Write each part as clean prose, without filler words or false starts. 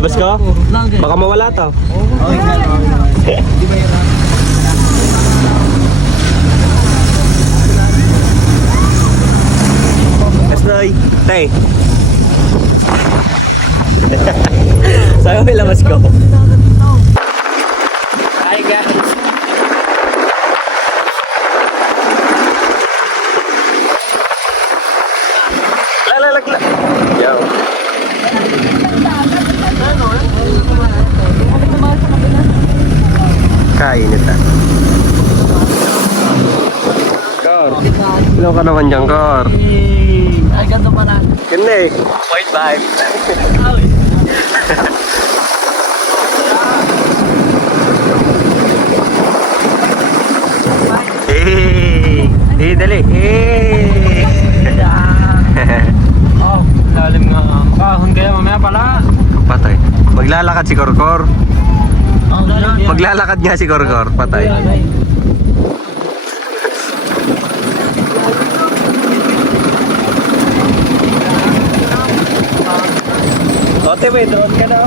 Labas ka? Baka mawala to. Esnoy, tay. Sabi mo labas ko. Hi guys. Lalagla. Yo. Kainit ah. Kor. Hello ka naman dyan, Kor. Ay, ganito pa na. Ganda eh. White vibe. Hey, dali. Hey. Oh, lalim nga. Kahon kaya mamaya pala. Patay. Maglalakad si Korkor. Oh, Maglalakad nga si Korkor. Patay. Ote, may drone ka na.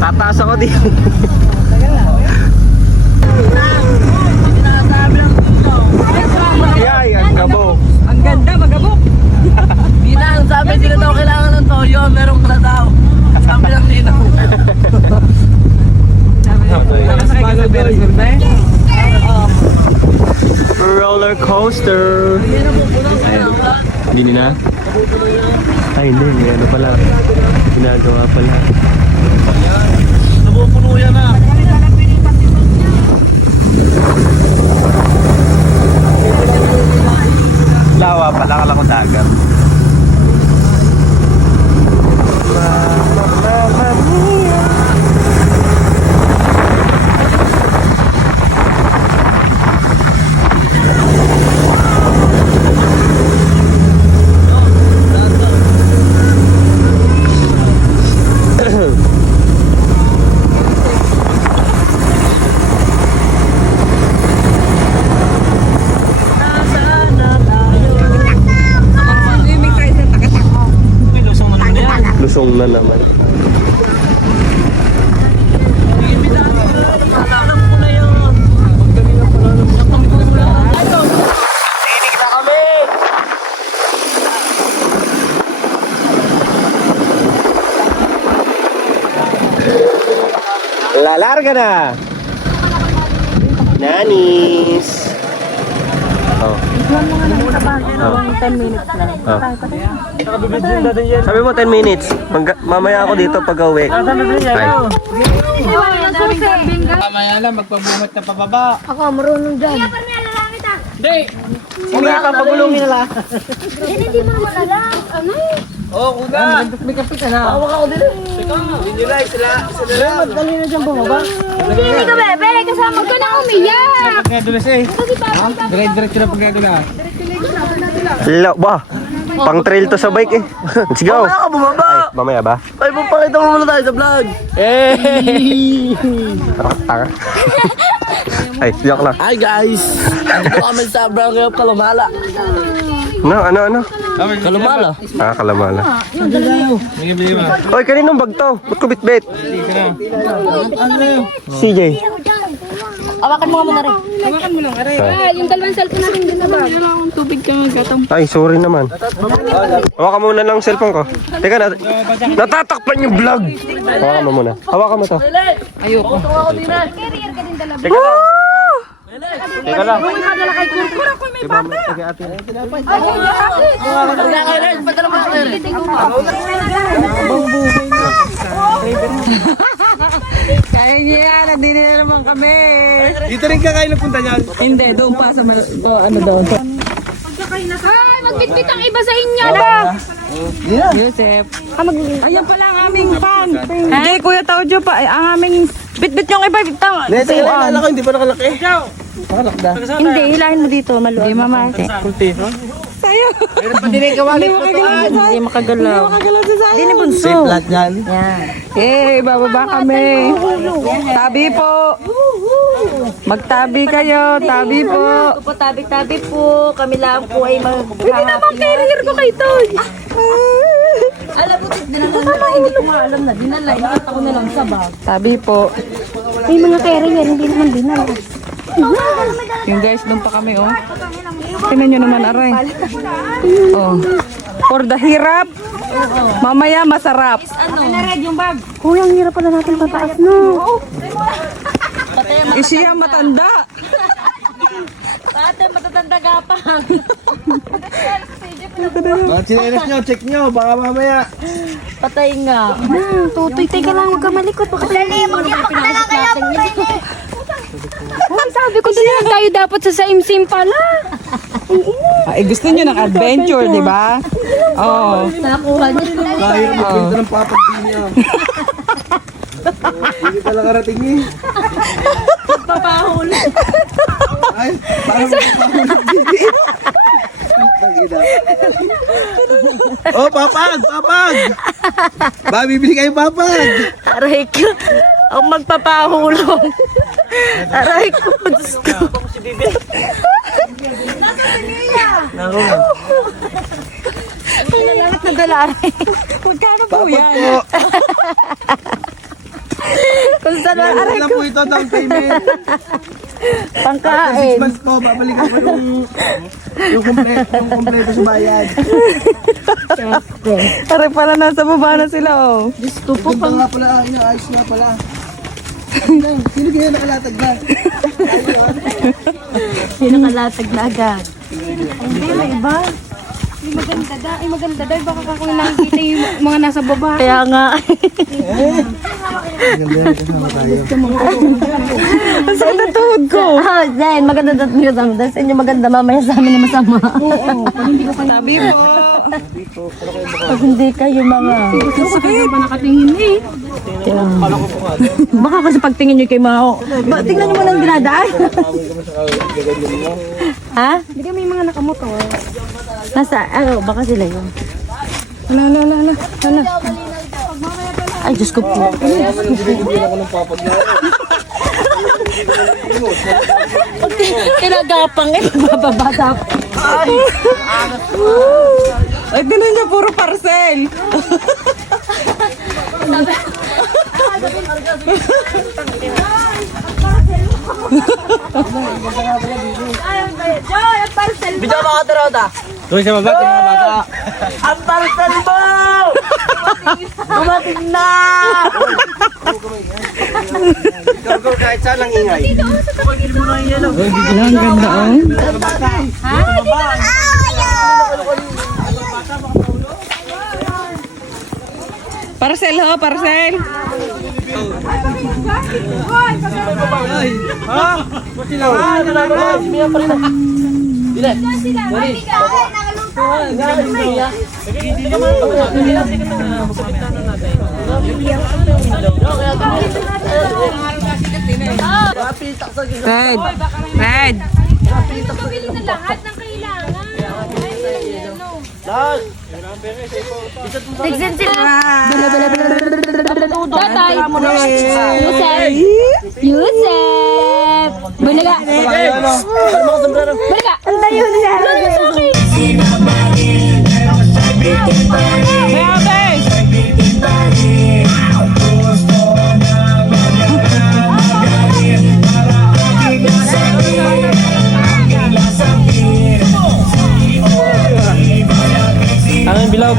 Tataas ako dito. Yay, ang gabo. ang ganda, magabok. Di na, ang sabi sila daw kailangan ng toyo, merong ka daw. Sabi lang nila. Roller coaster. Ayun. Hindi na? Ay, hindi. May ano pala. Ginagawa pala. Napupuno yan na. Lawa pala. Kala ko dagat. Lusong na naman. Lalarga na. Nanis. Oh. Oh. 10 minutes lang. Oh. Sabi mo 10 minutes. Mamaya ako dito pag uwi. Bye. Mamaya lang, magpabungot na pababa. Ako, marunong dyan. Hindi. Hindi ka pagulungin nila. Hindi mo naman alam. Ano eh? Oo, kuda. May kapit ka na. Hawak ako din. Hindi nila, sila lang. Madali na dyan bumaba. Hindi ka bebe, kasama ko na umiyak. Pagkadulas eh. Direct-direct na pagkadulas. Hello, ba? Pang trail to sa bike eh. Let's go. Mamaya ka bumaba. Ay, mamaya ba? Ay, papakita mo muna tayo sa vlog. Tara. Ay, joke lang. Hi guys. Dito kami sa Barangay of Kalumala. Ano? Kalumala? Ah, Kalamala. Oy, kaninong bag to? Ba't ko bitbit? CJ. Awakan mo nga muna rin. Awakan mo lang rin. Yung dalawang cellphone natin din sa bag. Tubig ka magkatang. Ay, sorry naman. Hawakan mo muna lang ang cellphone ko. Teka na, natatakpan yung vlog. Hawakan mo muna. Hawakan mo to. Ayoko. Carrier ka din dala. Teka lang. Teka lang. Uy, madala kay Kurkur ako may bata. Sige, ate. Ay, Kaya niya yan, hindi na naman kami. Dito rin ka kayo napunta niyan. Hindi, doon pa sa ano doon. Ay, magbitbit ang iba sa inyo na. Joseph. Ayan pala ang aming pan. Hindi, Kuya Taujo pa. Ang aming bitbit yung iba. Nesa, kilala ko, hindi pa nakalaki. Hindi, hilahin mo dito. Maluwag. Hindi, mama. sa'yo. Meron pa din yung kawali po to. Hindi makagalaw. Makagalaw sa sa'yo. Hindi ni Bunso. Safe lahat yan. Yan. Eh, bababa kami. Tabi po. Magtabi kayo. Tabi po. Ito po, tabi-tabi po. Kami lang po ay mag-happy. Hindi naman carrier ko kay Toy. Alam mo, dinala na hindi ko nga alam na. Dinala, inakata ko na lang sa bag. Tabi po. May mga carrier, hindi naman dinala. Yung guys, doon pa kami, oh. Tingnan nyo naman, aray. Oh. For the hirap, mamaya masarap. Kuya, ang hirap pala natin pataas, no? Isiya matanda. Ate, matatanda gapang. Mga chinelas nyo, check nyo. Baka mamaya. Patay nga. Tutoy, teka lang, huwag ka malikot. Baka dali, mag-ipak na lang kayo. Uy, sabi ko doon lang tayo dapat sa Saimsim pala. Ay, gusto nyo ng adventure, di ba? Oo. Nakuha niyo. Kahit magpinto ng papagin niya. Hindi pala karating eh. Papahuli. Ay, parang magpapahulog din. Oh, papag! Papag! Ba, bibili kayo papag! Aray ko. Ang magpapahulong. Aray ko. Diyos ko. Nako na. Nangyayakit na dalaray. Magkano po Papag yan? po! Kung saan ang aray Aray ko. po ito, down payment. Pangkain. 6 months po, babalikan ko yung kompleto sa bayad. Aray pala, nasa baba na sila, oh. Diyos ko po. Ganda nga pala, inaayos nga pala. Sino kaya nakalatag na? Pinakalatag na agad. Hindi, may iba. Ay, maganda da. Baka kung nakikita yung mga nasa baba. Kaya nga. Ganda yan, kasama tayo. Ang sakit na tuhod ko. Dahil maganda daw nyo sa sa inyo maganda, mamaya sa amin na masama. Tabi po. Pag hindi kayo mga... Sakit. Baka kasi pagtingin nyo kay mga... Tingnan nyo mo lang dinadaan. Ha? Hindi ka may mga nakamotor. Nasa, baka sila yun. Ala. Ay, Diyos ko po. Kinagapang eh, bababa dapat. Ay, tinan niya, puro parcel. Bidyo mga katarota! Doon sa baba, mga bata. Ang parcel mo! Dumating na! Go, kahit saan ang ingay. Ang ganda, oh. Parcel, ho, parcel. Red. Tigsan sila. Tatay. Yusef. Bulaga. Bulaga. Ang tayo na. Ang bilog.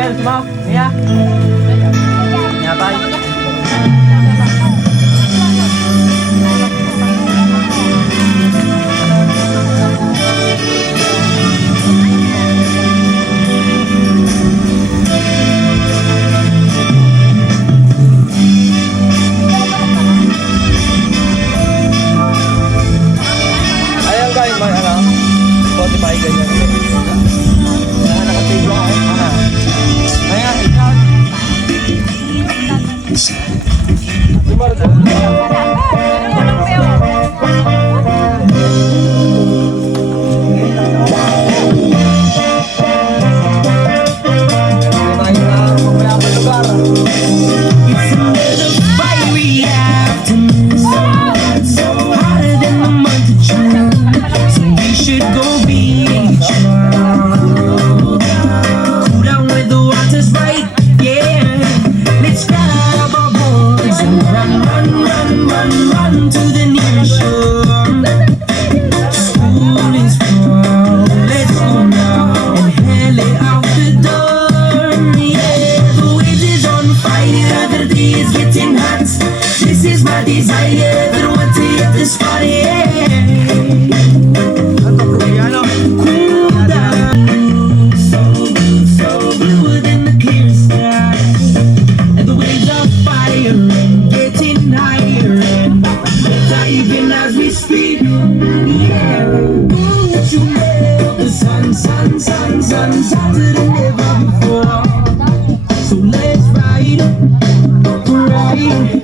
Bibel, sumaw. Mia. Mia, bye. Pati pa ganyan. Nakatay lang ako. Kaya, ikaw. Fiery afternoon, so hotter than the month of June. So we should go beach now. Cool down with the water's right, yeah. Let's grab our boards and run, run, run, run, run to the nearest shore. School is full, let's go now and hell it out the door. Yeah, the waves is on fire, the day is getting hot. This is my desire, that I want to hit this spot, yeah. Cool down, so bluer than the clear sky. And the waves are fire and getting higher and diving as we speak. Yeah, you melt the sun, sun, sun, sun, hotter than ever before. So let's ride, ride.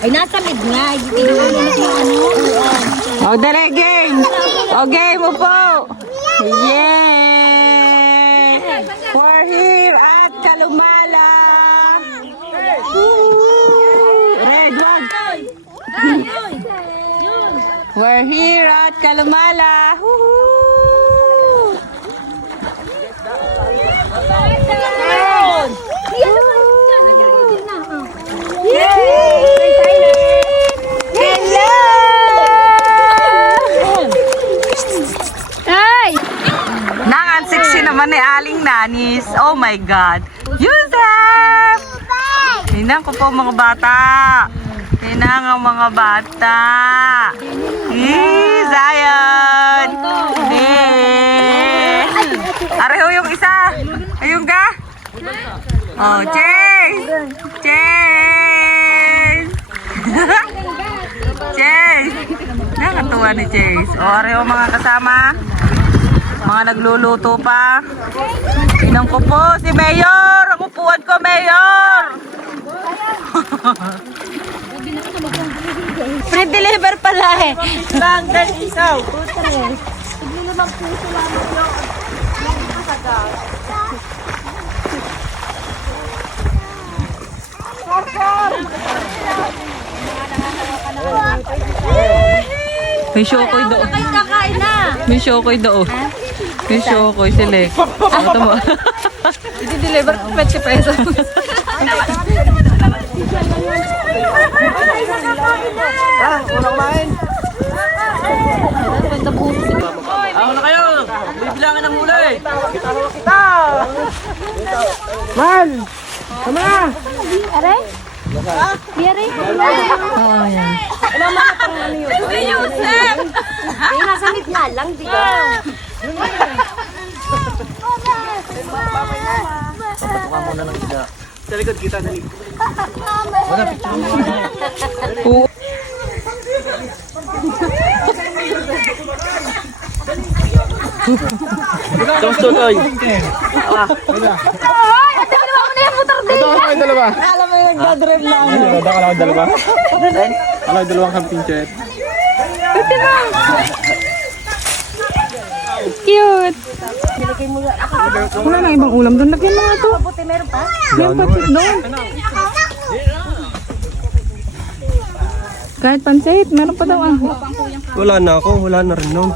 Ay, nasa mid nga. Ay, tinulungan na ano. O, dali, game! O, game mo po! Yay! We're here at Kalumala! Woo! Red one! We're here at Kalumala! Woohoo! Nangan sexy naman ni Aling Nanis. Oh my God. Yusef! Hinang ko po mga bata. Hinang ang mga bata. Zion! Areho yung isa. Ayun ka? Oh, Chase! Chase! Chase! Nakatuwa ni Chase. O, areho mga kasama. Mga nagluluto pa. Inang ko po si Mayor. Ang upuan ko, Mayor. Free deliver pala eh. Bangdan isaw. May shokoy do. Kakain na. May shokoy do. May shokoy select. Ito mo. I-deliver ko 20 pesos. Ako na kayo! Bibilangin ng huli! Oh, yan. Ay, nasa mid nga lang. Di ka. Sa likod kita, dali. Tapos tuloy! Alam mo yung nagdadrive na ako. Alam, dalawang camping chair. Cute. Wala nang ibang ulam doon. Lagyan mo nga to. Mabuti, meron pa? May pansit doon. Kahit pansit, meron pa daw ah. Wala na ako, wala na rin nun.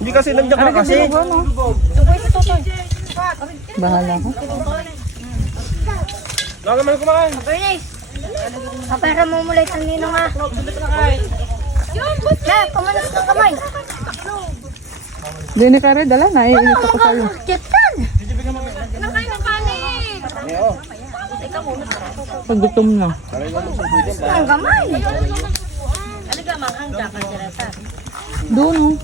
Hindi kasi nandiyan ka kasi. Bahala ko. Wala naman kumain. Bernice! Kapera mo mula itang ninong ha. Na, pamanas ng kamay. Dini ka rin, dala. Naiinit ako sa'yo. Kitan! Nakain ng kanin! Pag gutom na. Ang gamay. Ano ka, manghang ka kasi rata? Doon oh.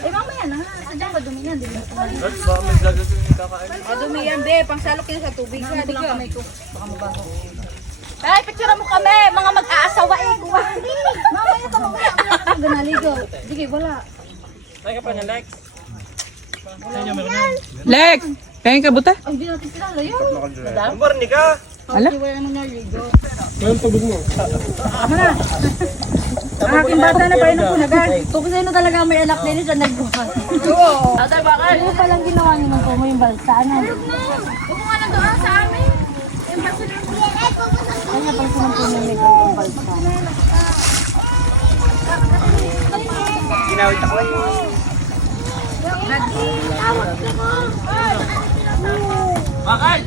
Eh, mamaya na. Sadyang madumi na, di ba? Madumi yan, be. Pangsalok yun sa tubig. Sa di kamay ko. Ay, picture mo kami, mga mag-aasawa eh. Mamaya ka mamaya. Ganaligo. Sige, wala. Lex! Kain ka buta? Ang di natin sila, layo. Morning ka! Ala? Ang aking bata na painom ko na, guys. Kung sino talaga may anak din siya nagbuhat. Oo. Tatay, bakit? Ano palang ginawa niyo ng kumo yung balsa? Ano? Kumuha na doon sa amin. Kanya pala silang puno yung balsa. Ginawit ako eh. Bakit?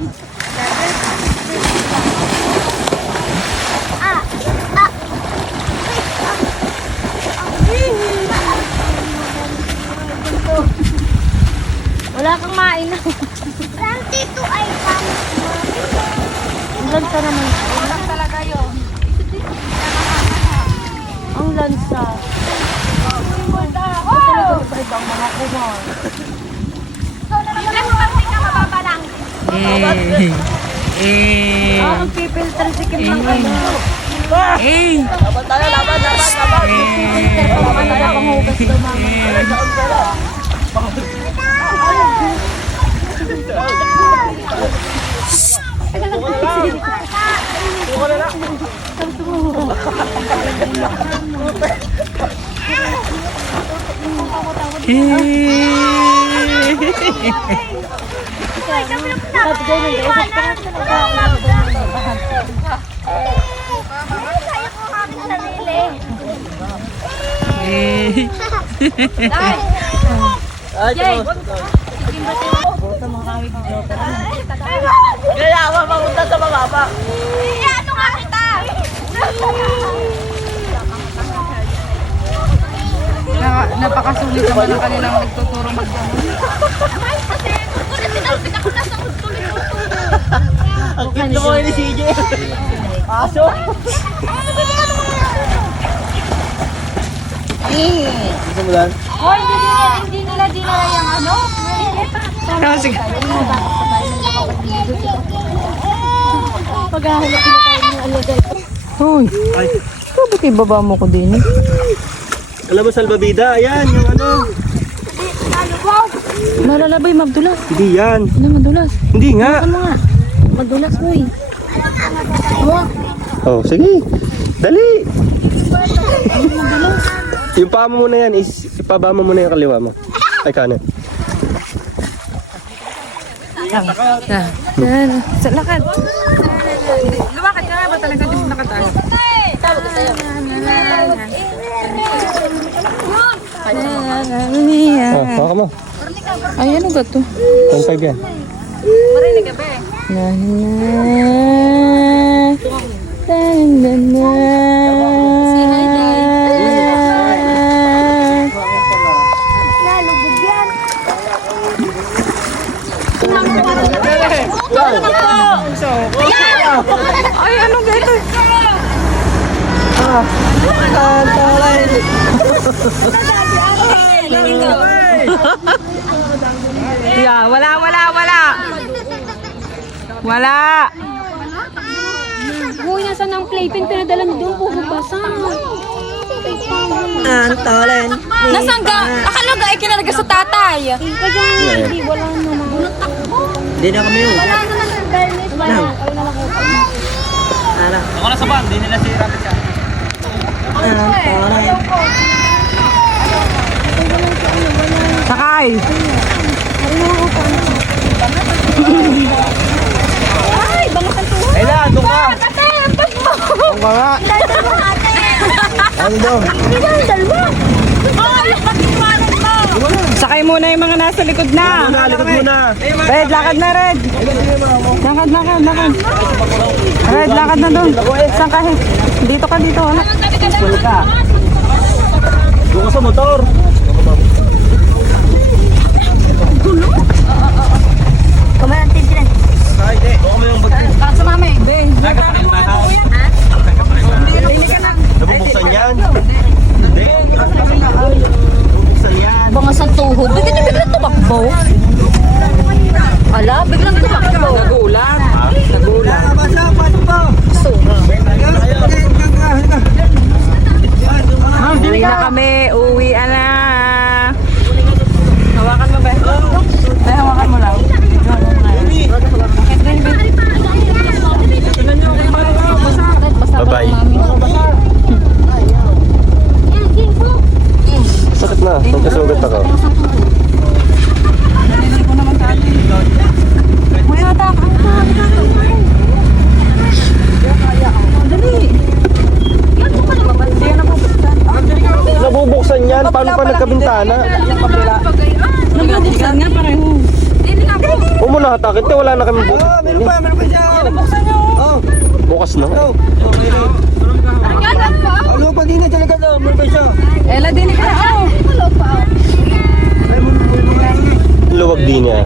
Wala kang main na. Ang lansa naman. Wala talaga yun. Ang lansa. Ang pipilter si Kim ng ano. Laban tayo, laban. Pipilter pa naman na panghugas daw mama. Kaya ako mapunta sa mababa. Ano nga kita? Napakasulit naman ang kanilang nagtuturo Ang cute mo ni CJ. Aso. Gusto mo lang? Hoy, hindi nila dinala yung ano. Sige. Paghahanap na tayo ng alagay. Hoy. Bakit ibaba mo ko din? Alam mo, salbabida, ayan, yung ano. Malalabay, magdulas. Hindi yan. Ano, madulas? Hindi nga. Ano nga? Madulas mo eh. Oh, sige. Dali. Yung paa mo muna yan, ipaba mo muna yung kaliwa mo. Ay, kanan. Sa lakad. Lumakad ka nga ba talaga din nakatayo? Oh, baka mo. Ay, ano ba to? 1.5 yan. Marinig ka, be. Ay, ano ba ito? Yeah, wala. Wala. Uy, nasa ng playpen, pinadala mo doon, pupubasa. Antolen. Nasaan ka? Akala ga, ikinalaga sa tatay. Kaya hindi, wala naman. Hindi na kami yun. Wala naman ng garnish. Wala. Kayo na lang ito. Ako na sa van, hindi nila si Rabbit siya. Sakay. Ay, bangas ang tuwa. Ayla, doon ka. Ate, ampas mo. Doon ka nga. Dahil mo ate. Ano doon? Hindi na ang dalawa. Ay, patiwanan mo. Sakay muna yung mga nasa likod na. Likod muna. Red, lakad na, Red. Lakad. Red, lakad na doon. Saan ka? Dito ka, anak. Bukas sa motor. Kumalantin sila. Para sa mami. Nabubuksan yan? Hindi. Nabubuksan yan. Bangas ang tuhod. Bakit niya biglang tumakbo? Ala, biglang tumakbo. Nagulat. Nagulat. Uwi na kami. Uwi na. Hawakan mo ba? Ay, hawakan mo lang. Bye-bye. Sakit na. Magkasugat ako. Nabubuksan yan. Paano pa nagkabintana? Nagabuksan nga pareho. Huwag mo na hatakit. Wala na kami bukas. Bukas na. Ela din ka na. Luwag din niya.